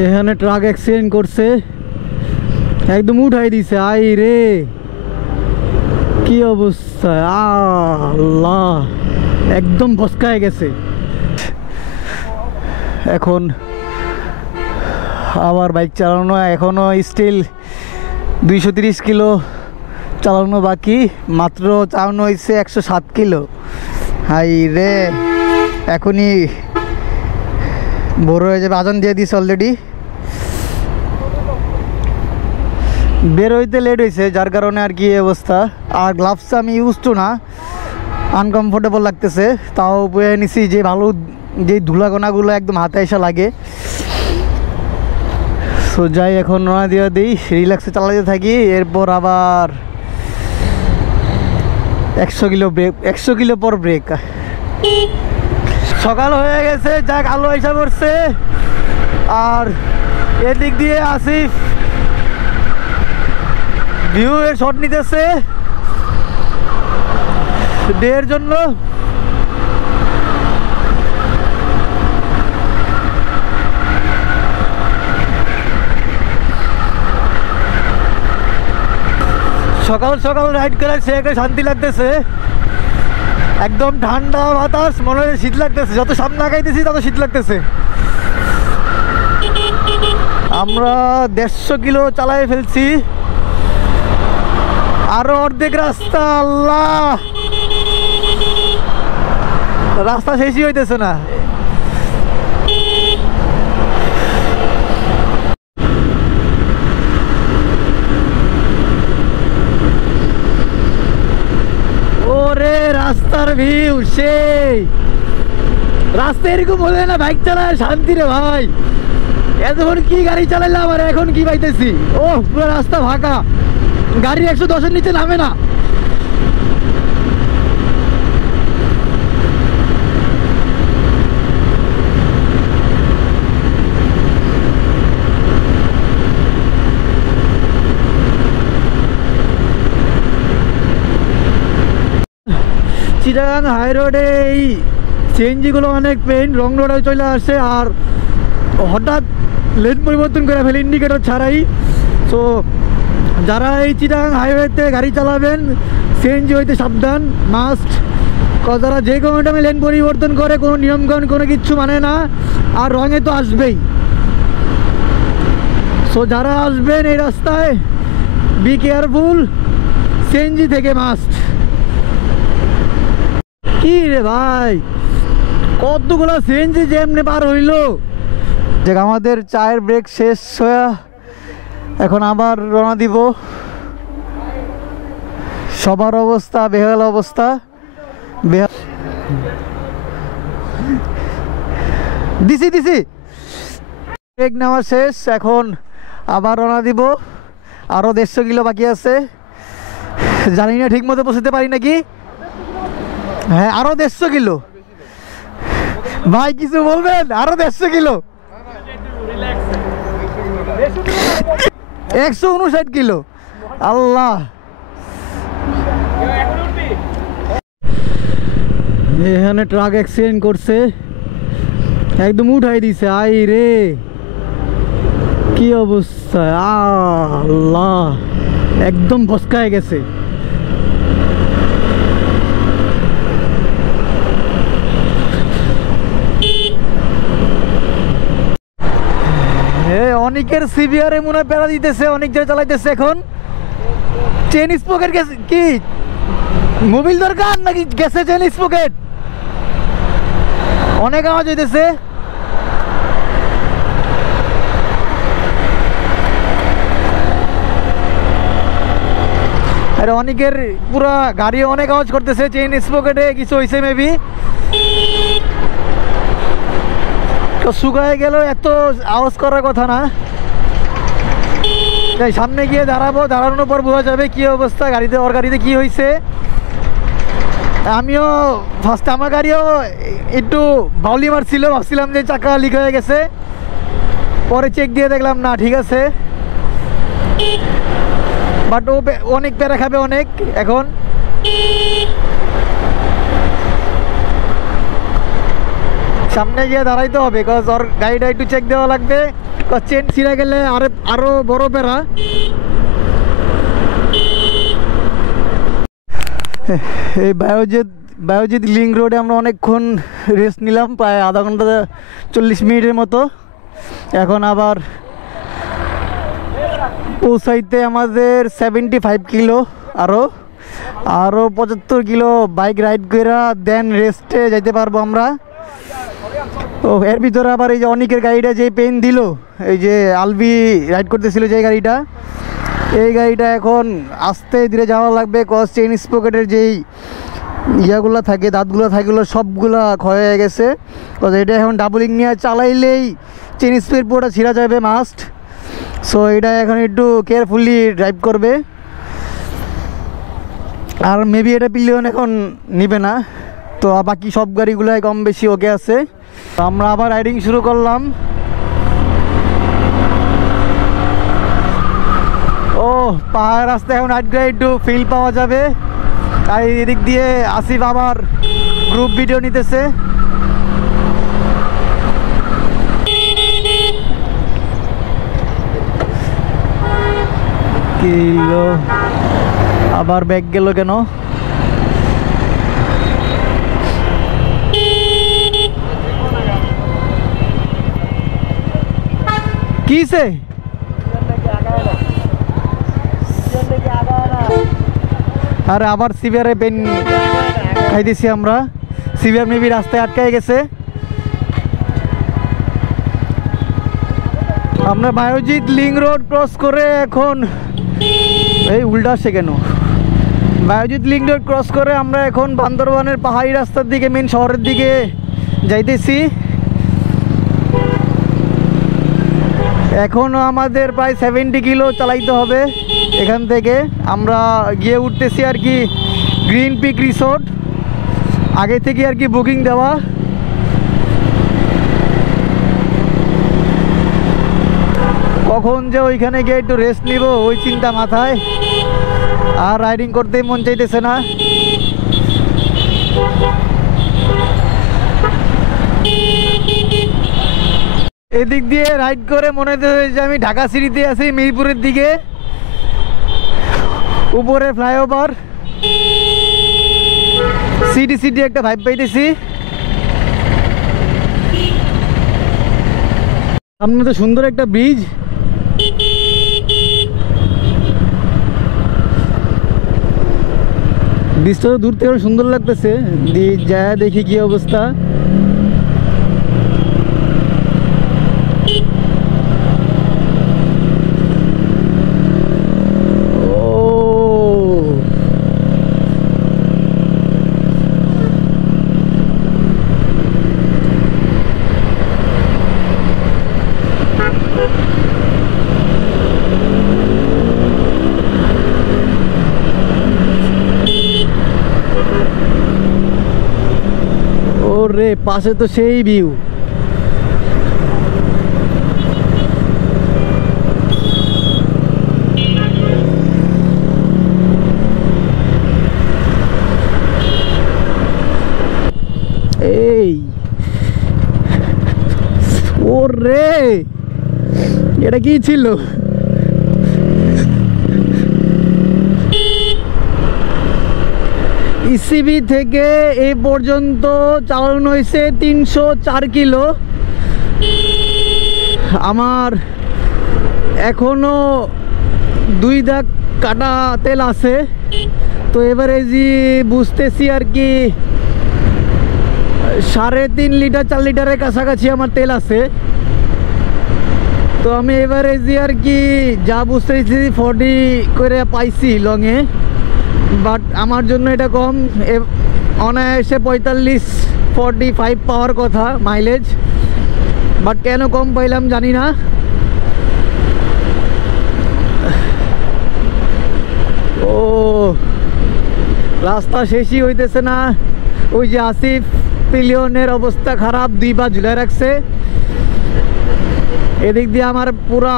এখানে truck accident করছে, একদম উঠাই দিছে। আই রে কি অবস্থা, আল্লাহ একদম বসকায় গেছে। এখন আবার বাইক চালানো এখনো স্টিল 230 কিলো চালানো বাকি, মাত্র চালানো হয়েছে 107 কিলো। হাই রে এখনই ভোর হয়ে যাবে, আজান দিয়ে দিস অলরেডি। বের হইতে লেট হয়েছে যার কারণে আর কি অবস্থা। আর গ্লাভস আমি ইউজ টু না, আনকমফোর্টেবল লাগতেছে, তাও বয়ে নিছি যে ভালো, যে ধুলাগোনাগুলো একদম হাতে এসে লাগে। সো যাই এখন রওনা দিয়ে দিই, রিল্যাক্সে চালাতে থাকি, এরপর আবার 100 কিলো ব্রেক, 100 কিলো পর ব্রেক। সকাল হয়ে গেছে, যাক আলো এসে পড়ছে। আর এদিক দিয়ে আসিফ ভিউ এর শট নিতেছে ডের জন্য। সকাল সকাল রাইড করার সে একটা শান্তি লাগতেছে, একদম ঠান্ডা বাতাস, মনে হয় শীত লাগতেছে, যত সামনে আগাইতেছি তত শীত লাগতেছে। আমরা 150 কিলো চালাই ফেলছি, আরো অর্ধেক রাস্তা। আল্লাহ রাস্তা শেষই হইতেছে না। ওরে রাস্তার ভিউ সেই, রাস্তা এরকম হলে না বাইক চালায় শান্তি রে ভাই। এতক্ষণ কি গাড়ি চালাইলাম আর এখন কি পাইতেছি, ও পুরো রাস্তা ফাঁকা, গাড়ি 110-এর নিচে নামে না। চিটাগাং হাই রোডে এই সিএনজিগুলো অনেক পেইন, রং রোডে চলে আসছে আর হঠাৎ লেন পরিবর্তন করে ফেলে ইন্ডিকেটর ছাড়াই। সো যারা এই চিটাগাং হাইওয়েতে গাড়ি চালাবেন সিএনজি হইতে সাবধান, মাস্ট। যারা যে কোনো টাইমে লেন পরিবর্তন করে, কোনো নিয়মকানুন কোনো কিচ্ছু মানে না, আর রঙে তো আসবেই। সো যারা আসবেন এই রাস্তায় বি কেয়ারফুল, সিএনজি থেকে মাস্ট। কি রে ভাই কতগুলো সিএনজি যে এমনি পার হইলো। যে আমাদের চায়ের ব্রেক শেষ হয়ে এখন আবার রওনা দিব। সবার অবস্থা বেহাল অবস্থা, দিছি ব্রেক নেওয়া শেষ, এখন আবার রওনা দিব। আরো 150 কিলো বাকি আছে, জানি না ঠিক মতো পৌঁছতে পারি নাকি। হ্যাঁ আরো 150 কিলো ভাই, কিছু বলবেন? আরো 150 কিলো, 159 কিলো। আল্লাহ এখানে ট্রাক অ্যাক্সিডেন্ট করছে, একদম উঠাই দিছে। আই রে কি অবস্থা, আল্লাহ একদম বসকায় গেছে। অনেকের সিভিয়ারে মনে হয় পেড়া দিতেছে, অনেক জায়গায় চালাইতেছে। এখন চেন স্পকেট গেছে, কি মোবিল দরকার নাকি গেছে চেন স্পকেট, অনেক আওয়াজ হইতেছে। আর অনেকের পুরা গাড়ি অনেক আওয়াজ করতেছে, চেন স্পকেটে কিছু হয়েছে মেবি। শুকায় গেল, এত আওয়াজ করার কথা না। সামনে গিয়ে দাঁড়াবো, দাঁড়ানোর পর বোঝা যাবে কি অবস্থা গাড়িতে, ওর গাড়িতে কি হয়েছে। আমিও ফার্স্টে আমার গাড়িও একটু বাউলি মারছিল, ভাবছিলাম যে চাকা লিক হয়ে গেছে, পরে চেক দিয়ে দেখলাম না ঠিক আছে। বাট ও অনেক প্যারা খাবে অনেক এখন। সামনে গিয়ে দাঁড়াইতে হবে, কজ ওর গাড়িটা একটু চেক দেওয়া লাগবে, কজ চেন ছিঁড়ে গেলে আরো বড় পেরা। এই বায়োজিৎ লিঙ্ক রোডে আমরা অনেকক্ষণ রেস্ট নিলাম, প্রায় আধা ঘন্টা 40 মিনিটের মতো। এখন আবার পৌঁছাইতে আমাদের 75 কিলো, আরও 75 কিলো বাইক রাইড করে দেন রেস্টে যাইতে পারবো আমরা। ও এর ভিতরে আবার এই যে অনেকের গাড়িটা যে পেন দিল, এই যে আলবি রাইড করতেছিল যে গাড়িটা, এই গাড়িটা এখন আস্তে ধীরে যাওয়া লাগবে, কজ চেইন স্পকেটের যেই ইয়াগুলো থাকে, দাঁতগুলো থাকে, সবগুলা ক্ষয় হয়ে গেছে। কজ এটা এখন ডাবলিং নিয়ে চালাইলেই চেইন স্পকেট পুরোটা ছিঁড়া যাবে মাস্ট। সো এটা এখন একটু কেয়ারফুলি ড্রাইভ করবে। আর মেবি এটা পিলিয়ন এখন নিবে না, তো বাকি সব গাড়িগুলাই কম বেশি ওকে আছে। আমরা আবার রাইডিং শুরু করলাম। ও পাহাড় রাস্তায় এখন রাইড করে একটু ফিল পাওয়া যাবে। আর এদিক দিয়ে আসিফ আবার গ্রুপ ভিডিও নিতেছে। কি আবার ব্যাগ গেল কেন? কিসে আরে আবার সিভিয়ারে পেন খাইতেছি আমরা। সিভিয়ার মেবি রাস্তায় আটকায় গেছে। আমরা বায়োজিৎ লিঙ্ক রোড ক্রস করে এখন এই উল্টা আসে কেন? বায়োজিৎ লিঙ্ক রোড ক্রস করে আমরা এখন বান্দরবানের পাহাড়ি রাস্তার দিকে, মেন শহরের দিকে যাইতেছি। এখনও আমাদের প্রায় 70 কিলো চালাইতে হবে। এখান থেকে আমরা গিয়ে উঠতেছি আর কি গ্রিন পিক রিসোর্ট, আগে থেকে আর কি বুকিং দেওয়া। কখন যে ওইখানে গিয়ে একটু রেস্ট নিব ওই চিন্তা মাথায়, আর রাইডিং করতে মন চাইতেছে না। এদিক দিয়ে রাইড করে মনে হচ্ছে যে আমি ঢাকা সিটিতে আছি, মিরপুরের দিকে, উপরে ফ্লাইওভার, সিটি একটা ভাইব পাইতেছি। সামনে তো সুন্দর একটা ব্রিজ। ব্রিজটা তো দূর থেকে সুন্দর লাগতেছে, যা দেখি কি অবস্থা। রে পাশে তো সেই ভিউ। এই ওরে এটা কি ছিল? ইসিবি থেকে এই পর্যন্ত চালানো হয়েছে 304 কিলো। আমার এখনো 2 দাগ কাটা তেল আছে, তো এভারেজি বুঝতেছি আর কি 3.5 লিটার 4 লিটারের কাছাকাছি আমার তেল আছে। তো আমি এভারেজি আর কি যা বুঝতেছি 40 করে পাইছি লংয়ে, বাট আমার জন্য এটা কম। অনায়াসে 45-45 পাওয়ার কথা মাইলেজ, বাট কেন কম পাইলাম জানি না। ও রাস্তা শেষই হইতেছে না। ওই যে আসিফ পিলিয়নের অবস্থা খারাপ, 2 পা ঝুলে রাখছে। এদিক দিয়ে আমার পুরা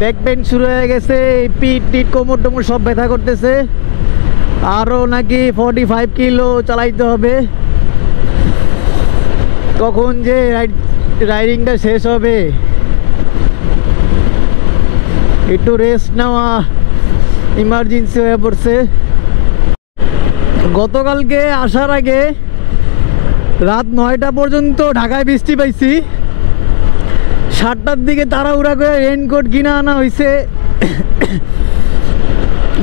ব্যাক পেন শুরু হয়ে গেছে, পিঠ টিট কোমর টোমর সব ব্যথা করতেছে। আরও নাকি 45 কিলো চালাইতে হবে। কখন যে রাইডিংটা শেষ হবে, একটু রেস্ট নেওয়া ইমার্জেন্সি হয়ে পড়ছে। গতকালকে আসার আগে রাত 9টা পর্যন্ত ঢাকায় বৃষ্টি পাইছি। 7টার দিকে তাড়াহুড়া করে রেনকোট কিনে আনা হয়েছে,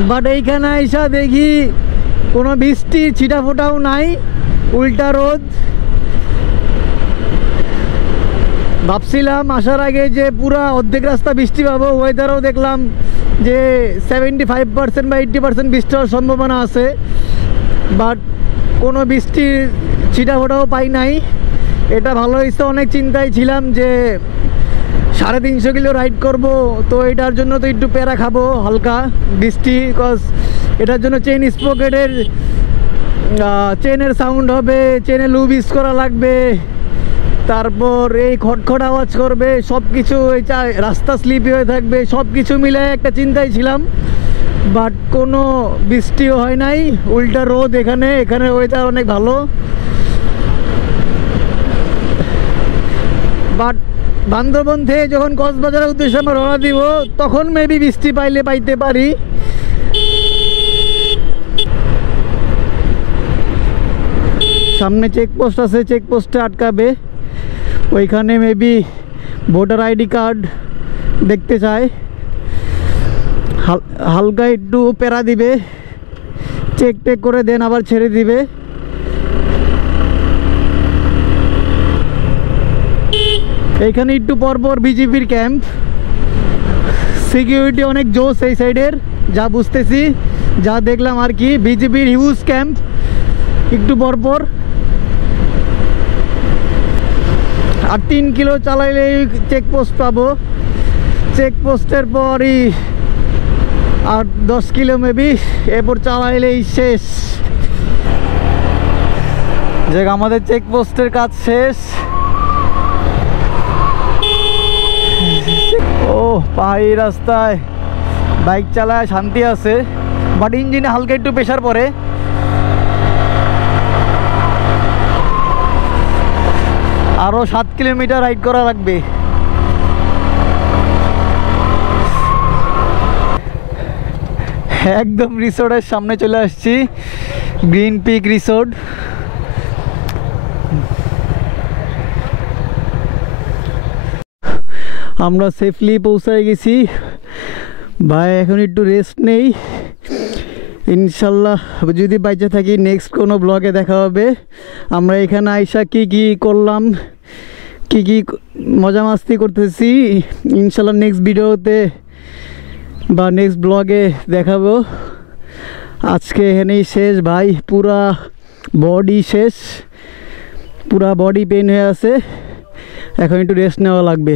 বাট এইখানে আইসা দেখি কোনো বৃষ্টি ছিটা ফোটাও নাই, উল্টা রোদ। ভাবছিলাম আসার আগে যে পুরা অর্ধেক রাস্তা বৃষ্টি পাবো, ওয়েদারও দেখলাম যে 75% বা 80% বৃষ্টি হওয়ার সম্ভাবনা আছে, বাট কোনো বৃষ্টির ছিটা ফোটাও পাই নাই। এটা ভালো হয়েছে, অনেক চিন্তায় ছিলাম যে 350 কিলো রাইড করব, তো এটার জন্য তো একটু প্যারা খাবো হালকা বৃষ্টি, বিকজ এটার জন্য চেনের সাউন্ড হবে, চেনে লুব ইউজ করা লাগবে, তারপর এই খটখট আওয়াজ করবে, সব কিছু রাস্তা স্লিপি হয়ে থাকবে, সব কিছু মিলে একটা চিন্তায় ছিলাম। বাট কোনো বৃষ্টিও হয় নাই, উল্টা রোদ। এখানে ওয়েদার অনেক ভালো। বাট বান্দরবন থেকে যখন কক্সবাজারের উদ্দেশ্যে আমরা রওনা দিব, তখন মেবি বৃষ্টি পাইতে পারি। সামনে চেকপোস্ট আছে, চেকপোস্টে আটকাবে, ওইখানে মেবি ভোটার আইডি কার্ড দেখতে চায়, হালকা একটু প্যারা দিবে, চেক টেক করে দেন আবার ছেড়ে দিবে। এইখানে একটু পরপর বিজেপির ক্যাম্প, সিকিউরিটি অনেক জোশ এই সাইডের, যা বুঝতেছি, যা দেখলাম আর কি। বিজেপির হিউজ ক্যাম্প একটু পরপর। আর 3 কিলো চালাইলেই চেকপোস্ট পাবো, চেকপোস্টের পরই আর 10 কিলো মেবি, এরপর চালাইলেই শেষ। যে আমাদের চেকপোস্টের কাজ শেষ। ও পাহাড়ি রাস্তায় বাইক চালায় শান্তি আছে, বাট ইঞ্জিনে হালকা একটু প্রেশার পড়ে। আরো 7 কিলোমিটার রাইড করা লাগবে। একদম রিসোর্টের সামনে চলে আসছি, গ্রিন পিক রিসোর্ট। আমরা সেফলি পৌঁছায় গেছি ভাই, এখন একটু রেস্ট নেই। ইনশাল্লাহ যদি বাইচে থাকি নেক্সট কোনো ব্লগে দেখা হবে। আমরা এখানে আইসা কি করলাম, কি মজা মাস্তি করতেছি, ইনশাল্লাহ নেক্সট ভিডিওতে বা নেক্সট ব্লগে দেখাবো। আজকে এখানেই শেষ ভাই, পুরা বডি শেষ, পুরা বডি পেন হয়ে আছে, এখন একটু রেস্ট নেওয়া লাগবে।